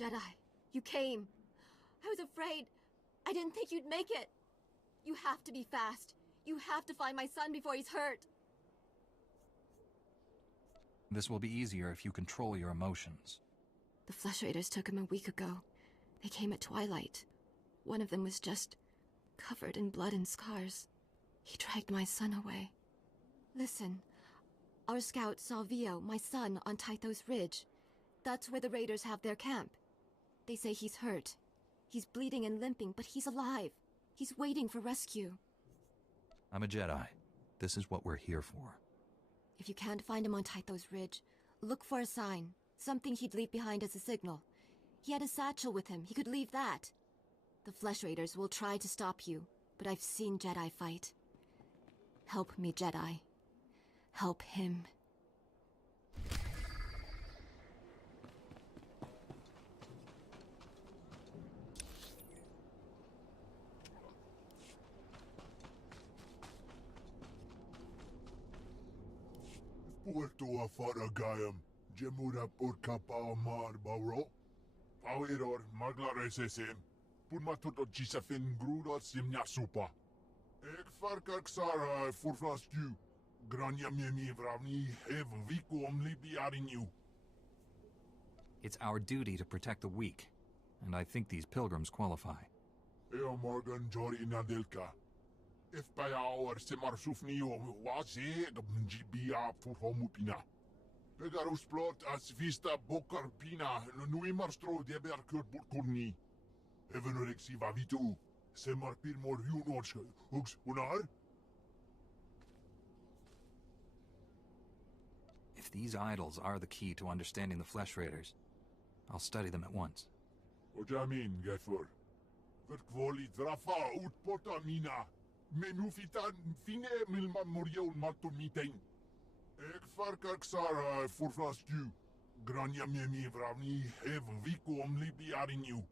Jedi, you came. I was afraid. I didn't think you'd make it. You have to be fast. You have to find my son before he's hurt. This will be easier if you control your emotions. The Flesh Raiders took him a week ago. They came at twilight. One of them was just covered in blood and scars. He dragged my son away. Listen, our scout saw Vio, my son, on Tythos Ridge. That's where the Raiders have their camp. They say he's hurt. He's bleeding and limping, but he's alive. He's waiting for rescue. I'm a Jedi. This is what we're here for. If you can't find him on Tythos Ridge, look for a sign. Something he'd leave behind as a signal. He had a satchel with him. He could leave that. The Flesh Raiders will try to stop you, but I've seen Jedi fight. Help me, Jedi. Help him. Puerto Faragayam, Jemura Purkapa Mar Bauro. Power Maglaresem, Purmatoto Gisafin Gruda Simnia Supa. Ek Farkak Sara Furflasku, Grania Mimi Vravni, Hev Viku Omlibi Arinu. It's our duty to protect the weak, and I think these pilgrims qualify. Eo Morgan Jori Nadelka. If by our Semarsufnio was a Gbia for Homupina. Pegarus plot as Vista Bokar Pina, Nuimarstro de Berkur Burkurni. Evenorexi Vavitu, Semarpir Mor Unorsk, Ux Unar? If these idols are the key to understanding the Flesh Raiders, I'll study them at once. Ojamin, Gefur. Verkvolit Rafa ut Potamina. Menufitan fine milma moriol maltomitein. Ek farkak Sara Furflasku, Grania Mimi Vravni, Hev Viku Omlibi Arinu.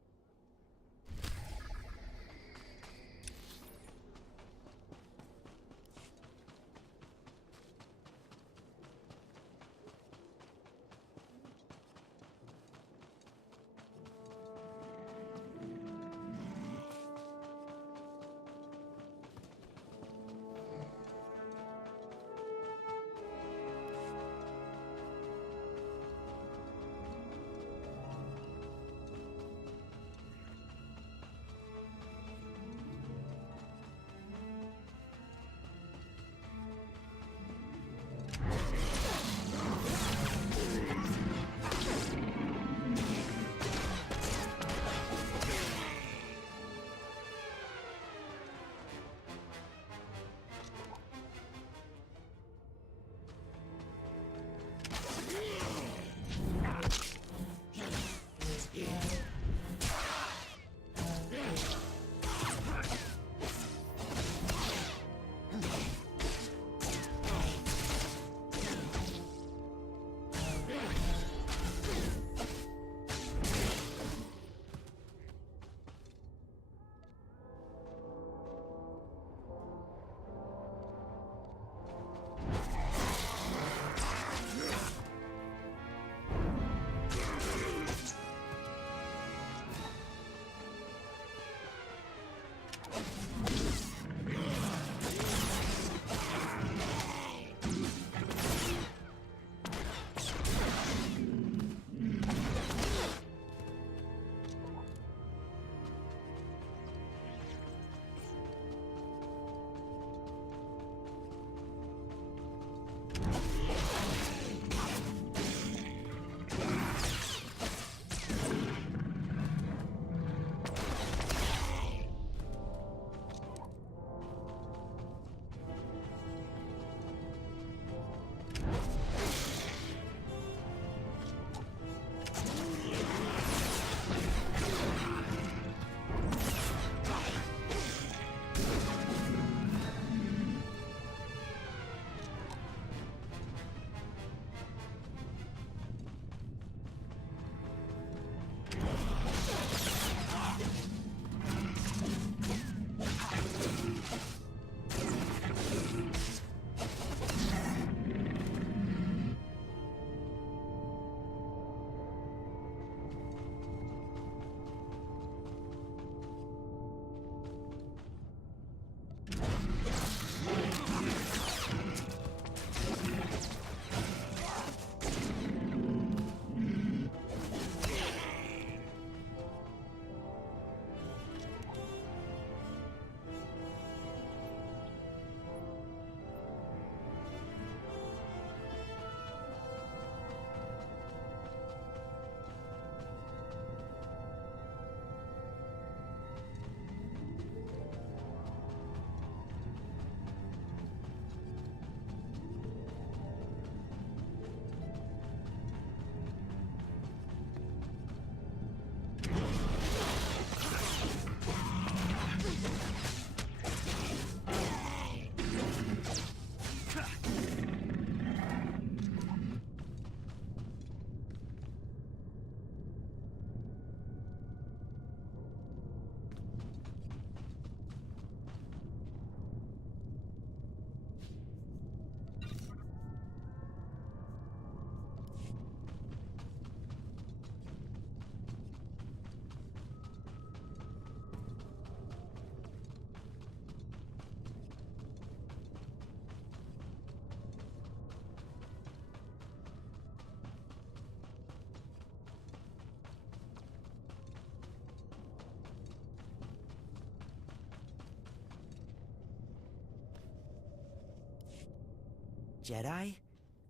Jedi?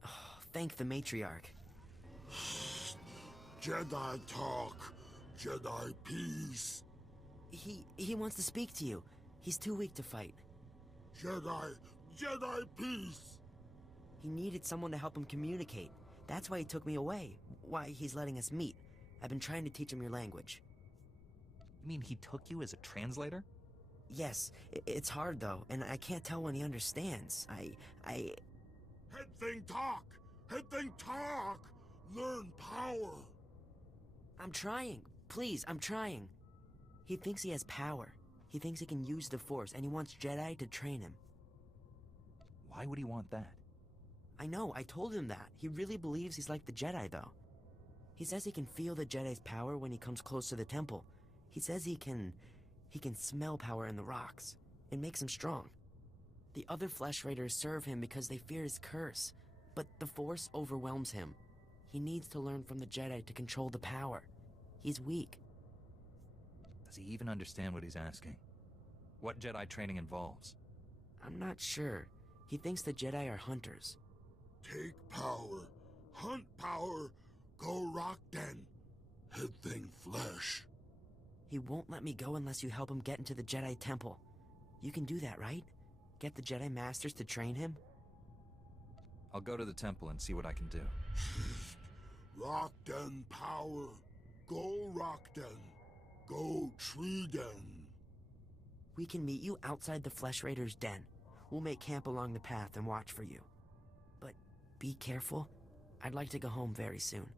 Oh, thank the matriarch. Jedi talk. Jedi peace. He wants to speak to you. He's too weak to fight. Jedi peace. He needed someone to help him communicate. That's why he took me away. Why he's letting us meet. I've been trying to teach him your language. You mean he took you as a translator? Yes, it's hard though, and I can't tell when he understands. Head thing talk. Head thing talk. Learn power. I'm trying. Please, I'm trying. He thinks he has power. He thinks he can use the Force, and he wants Jedi to train him. Why would he want that? I know, I told him that. He really believes he's like the Jedi, though. He says he can feel the Jedi's power when he comes close to the temple. He says he can smell power in the rocks. It makes him strong. The other Flesh Raiders serve him because they fear his curse. But the Force overwhelms him. He needs to learn from the Jedi to control the power. He's weak. Does he even understand what he's asking? What Jedi training involves? I'm not sure. He thinks the Jedi are hunters. Take power. Hunt power. Go rock den. Head thing flesh. He won't let me go unless you help him get into the Jedi Temple. You can do that, right? Get the Jedi Masters to train him? I'll go to the temple and see what I can do. Rock den power. Go rock den. Go tree den. We can meet you outside the Flesh Raiders' den. We'll make camp along the path and watch for you. But be careful. I'd like to go home very soon.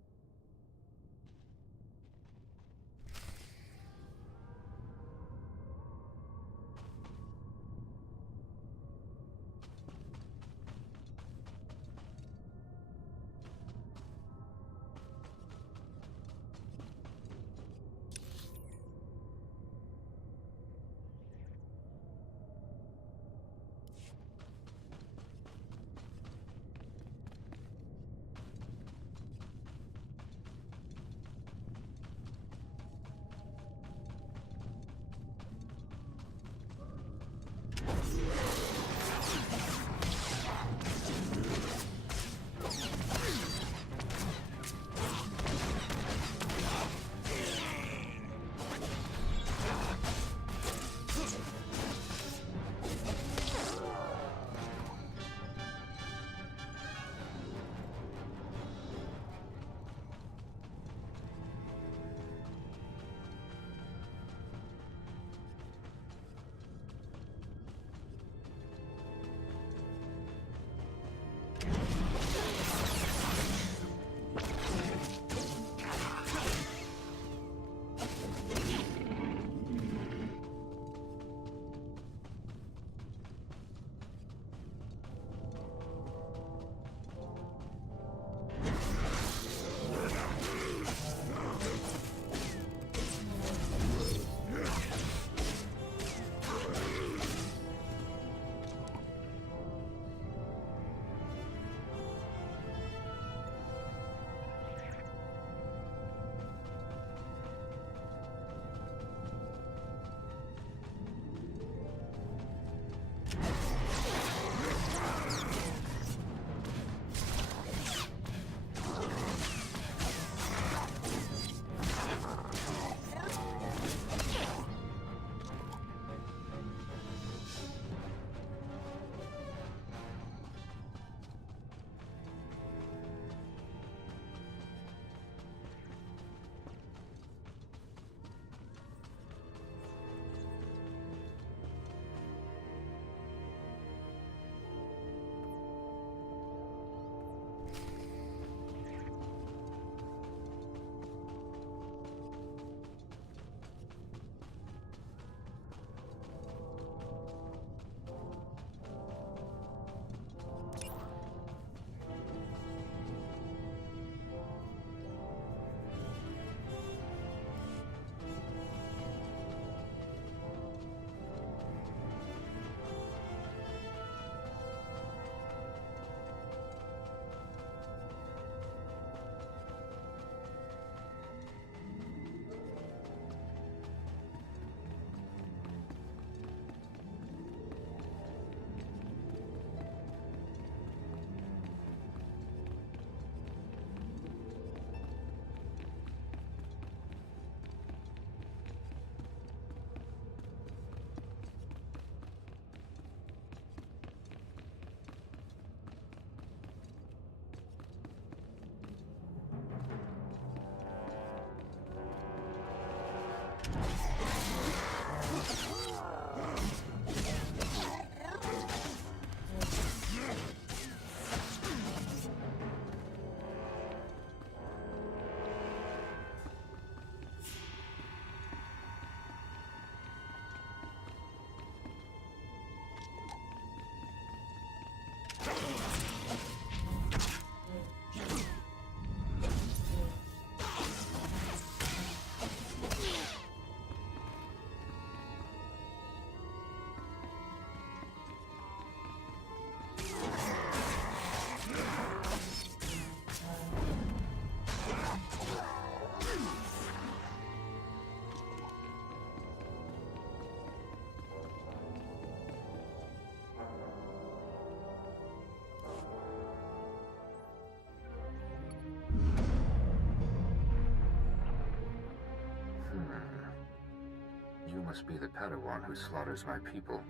must be the Padawan who slaughters my people.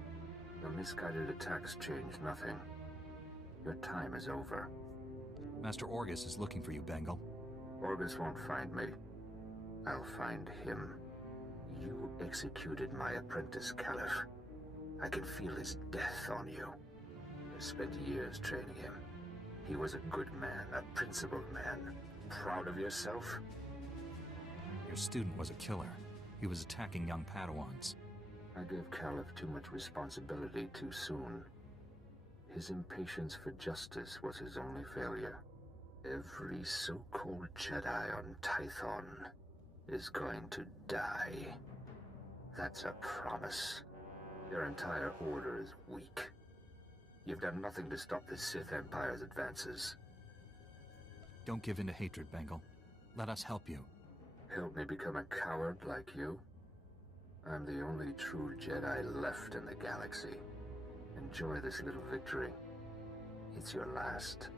Your misguided attacks change nothing. Your time is over. Master Orgus is looking for you, Bengal. Orgus won't find me. I'll find him. You executed my apprentice, Caliph. I can feel his death on you. I spent years training him. He was a good man, a principled man. Proud of yourself? Your student was a killer. He was attacking young Padawans. I gave Caliph too much responsibility too soon. His impatience for justice was his only failure. Every so-called Jedi on Tython is going to die. That's a promise. Your entire order is weak. You've done nothing to stop the Sith Empire's advances. Don't give in to hatred, Bengal. Let us help you. Help me become a coward like you? I'm the only true Jedi left in the galaxy. Enjoy this little victory. It's your last.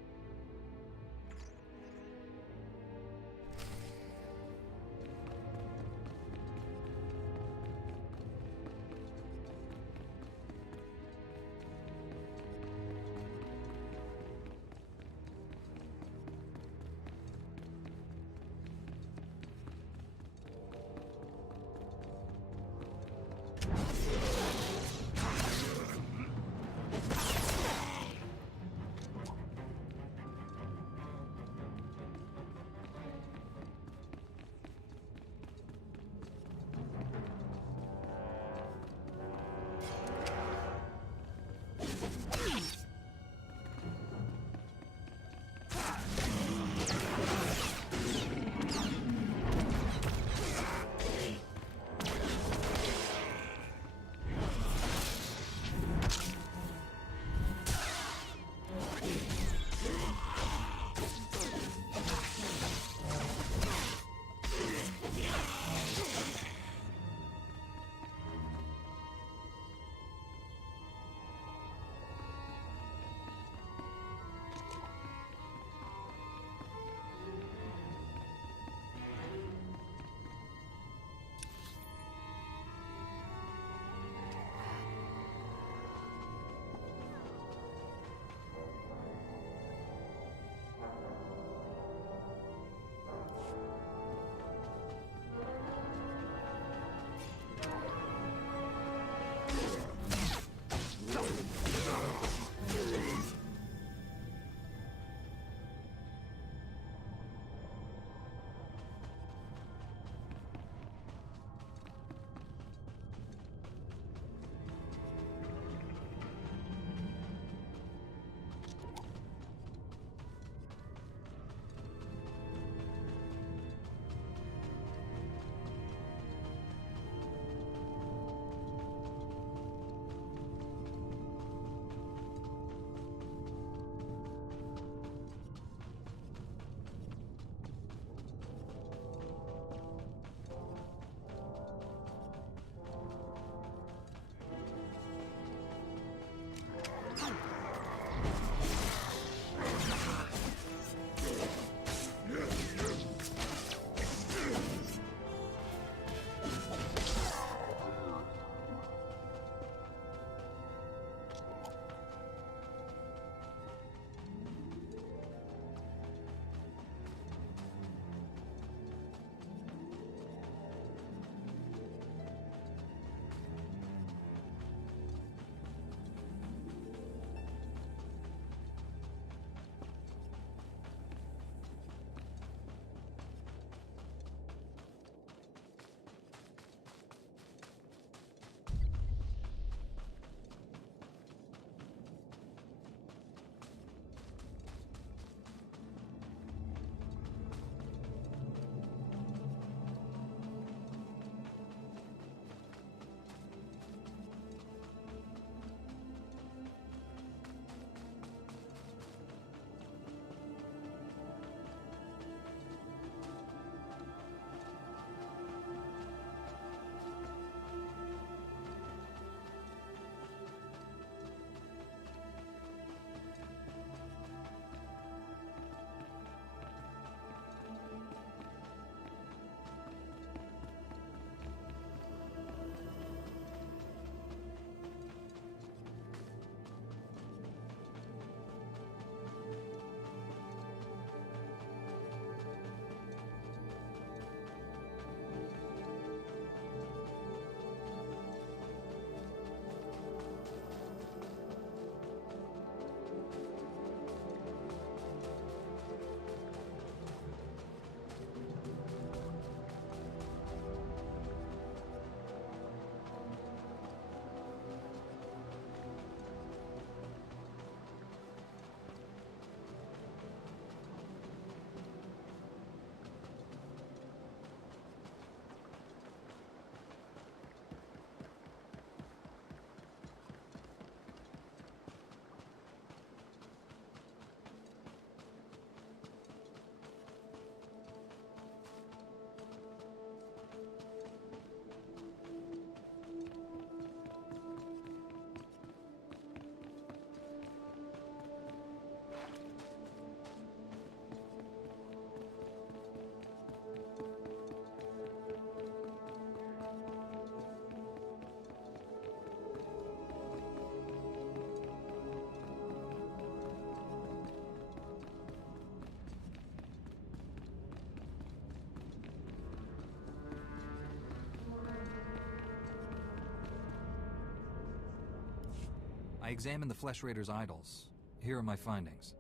I examined the Flesh Raider's idols. Here are my findings.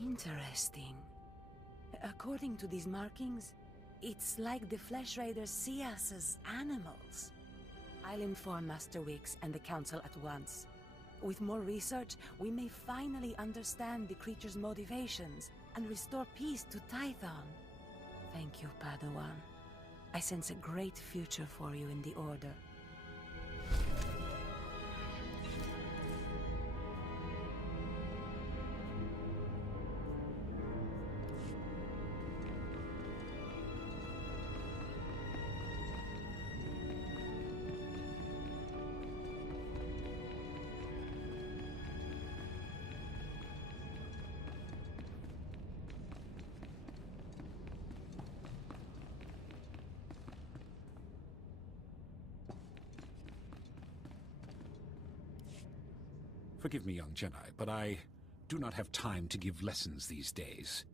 Interesting. According to these markings, it's like the Flesh Raiders see us as animals. I'll inform Master Wix and the Council at once. With more research, we may finally understand the creature's motivations and restore peace to Tython. Thank you, Padawan. I sense a great future for you in the Order. Forgive me, young Jedi, but I do not have time to give lessons these days.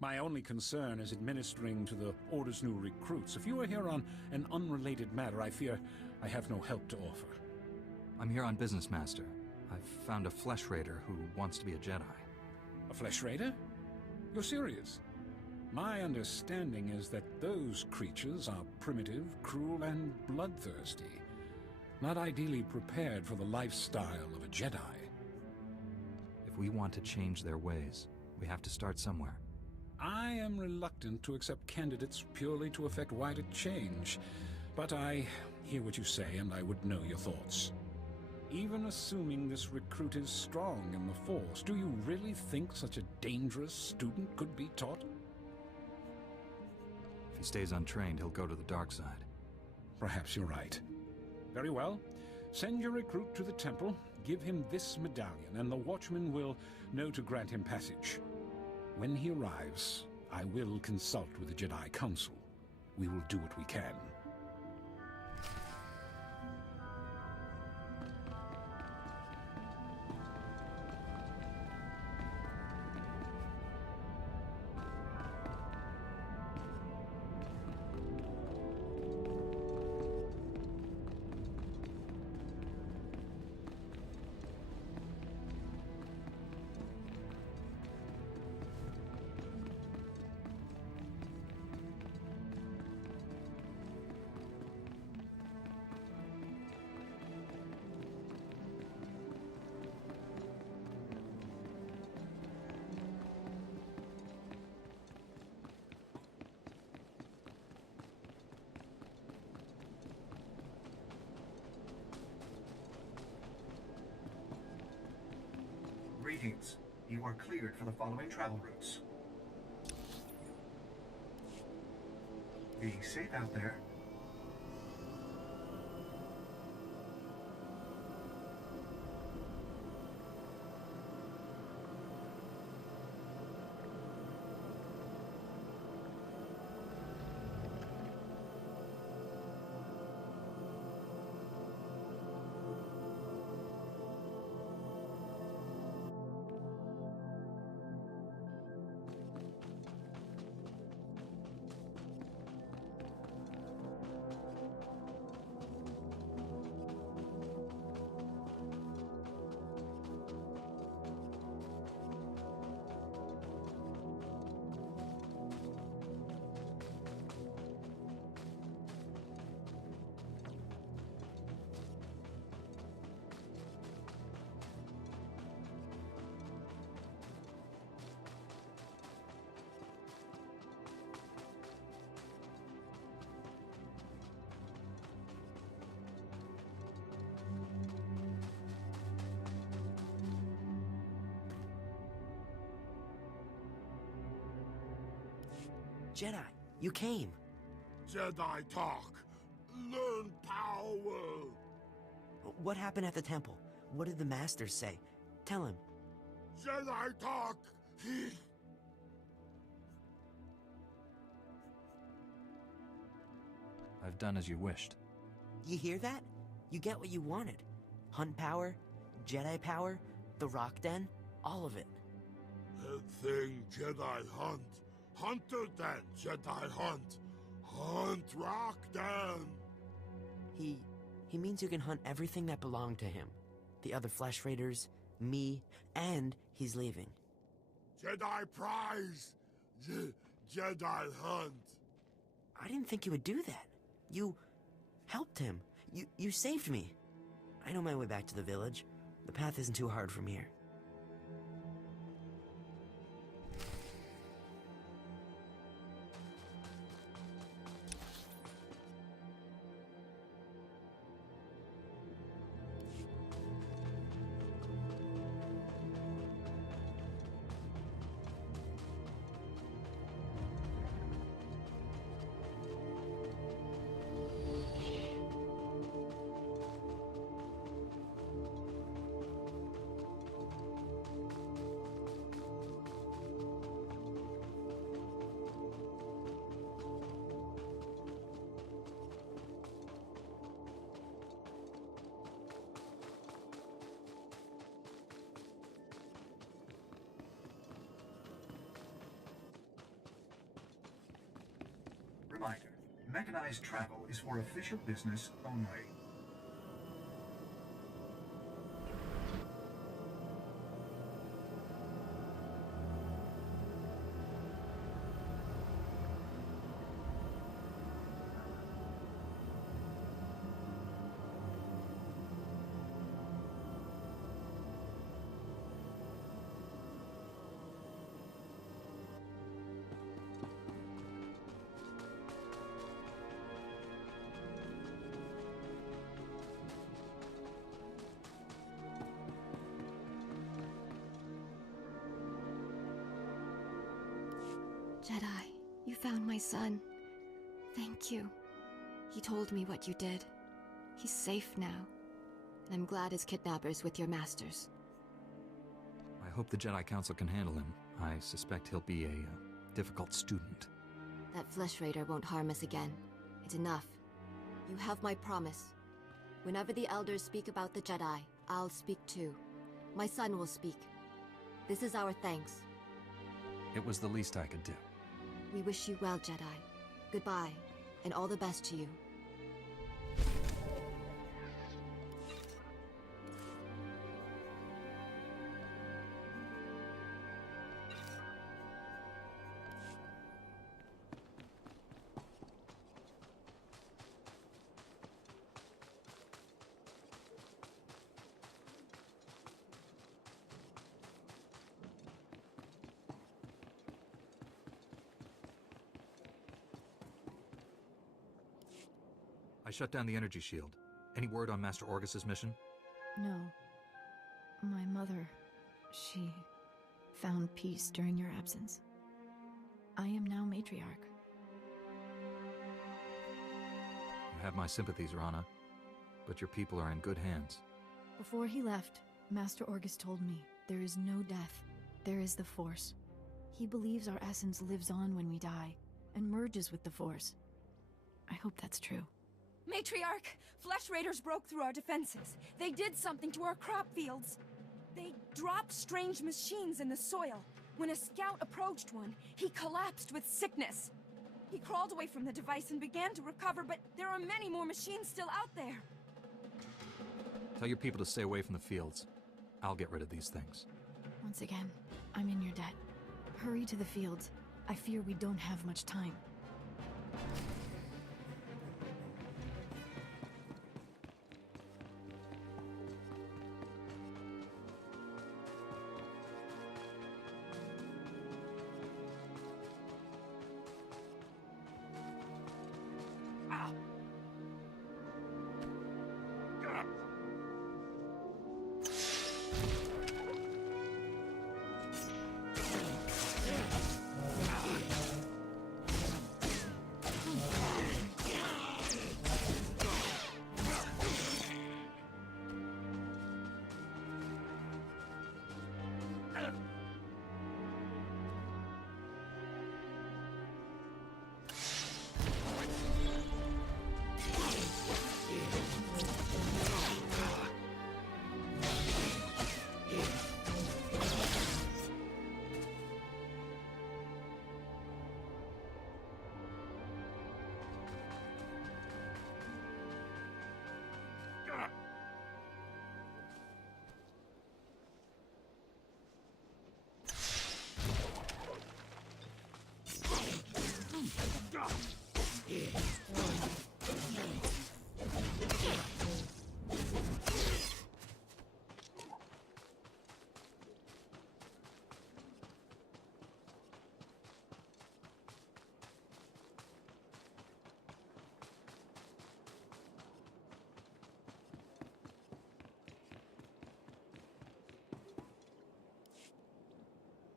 My only concern is administering to the Order's new recruits. If you are here on an unrelated matter, I fear I have no help to offer. I'm here on business, Master. I've found a Flesh Raider who wants to be a Jedi. A Flesh Raider? You're serious? My understanding is that those creatures are primitive, cruel, and bloodthirsty. Not ideally prepared for the lifestyle of a Jedi. If we want to change their ways, we have to start somewhere. I am reluctant to accept candidates purely to effect wider change, but I hear what you say and I would know your thoughts. Even assuming this recruit is strong in the Force, do you really think such a dangerous student could be taught? If he stays untrained, he'll go to the dark side. Perhaps you're right. Very well. Send your recruit to the temple, give him this medallion, and the Watchman will know to grant him passage. When he arrives, I will consult with the Jedi Council. We will do what we can. Greetings. You are cleared for the following travel routes. Be safe out there. Jedi, you came. Jedi talk. Learn power. What happened at the temple? What did the Master say? Tell him. Jedi talk. He... I've done as you wished. You hear that? You get what you wanted. Hunt power, Jedi power, the Rock Den, all of it. That thing Jedi hunt. Hunter Den Jedi hunt. Hunt Rock Den. He means you can hunt everything that belonged to him. the other Flesh Raiders, me, and he's leaving. Jedi prize! Jedi hunt! I didn't think you would do that. You helped him. You saved me. I know my way back to the village. The path isn't too hard from here. Reminder, mechanized travel is for official business only. Jedi, you found my son. Thank you. He told me what you did. He's safe now. And I'm glad his kidnapper's with your masters. I hope the Jedi Council can handle him. I suspect he'll be a difficult student. That Flesh Raider won't harm us again. It's enough. You have my promise. Whenever the Elders speak about the Jedi, I'll speak too. My son will speak. This is our thanks. It was the least I could do. We wish you well, Jedi. Goodbye, and all the best to you. I shut down the energy shield. Any word on Master Orgus's mission? No. My mother, she found peace during your absence. I am now matriarch. You have my sympathies, Rana, but your people are in good hands. Before he left, Master Orgus told me there is no death, there is the Force. He believes our essence lives on when we die, and merges with the Force. I hope that's true. Matriarch! Flesh Raiders broke through our defenses. They did something to our crop fields. They dropped strange machines in the soil. When a scout approached one, he collapsed with sickness. He crawled away from the device and began to recover, but there are many more machines still out there. Tell your people to stay away from the fields. I'll get rid of these things. Once again, I'm in your debt. Hurry to the fields. I fear we don't have much time.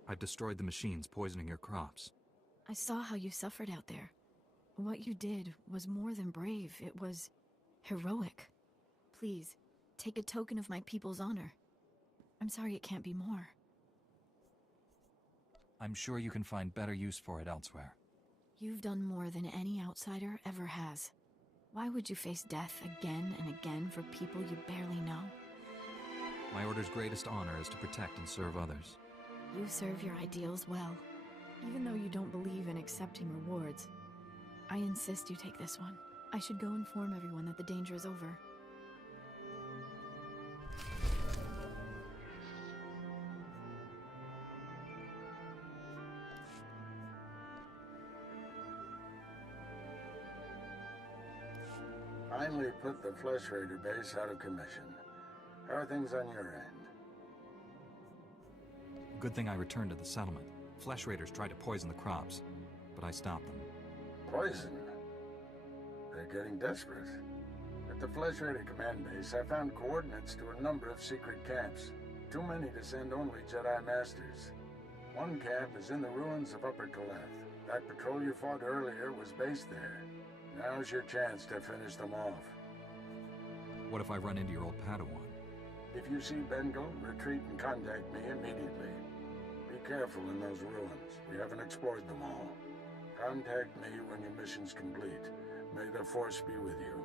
I've destroyed the machines poisoning your crops. I saw how you suffered out there. What you did was more than brave, it was heroic. Please, take a token of my people's honor. I'm sorry it can't be more. I'm sure you can find better use for it elsewhere. You've done more than any outsider ever has. Why would you face death again and again for people you barely know? My order's greatest honor is to protect and serve others. You serve your ideals well, even though you don't believe in accepting rewards. I insist you take this one. I should go inform everyone that the danger is over. Finally put the Flesh Raider base out of commission. How are things on your end? Good thing I returned to the settlement. Flesh Raiders tried to poison the crops, but I stopped them. Poison? They're getting desperate. At the Flesh Raider command base, I found coordinates to a number of secret camps. Too many to send only Jedi Masters. One camp is in the ruins of Upper Kaleth. That patrol you fought earlier was based there. Now's your chance to finish them off. What if I run into your old Padawan? If you see Bengal, retreat and contact me immediately. Be careful in those ruins. We haven't explored them all. Contact me when your mission's complete. May the Force be with you.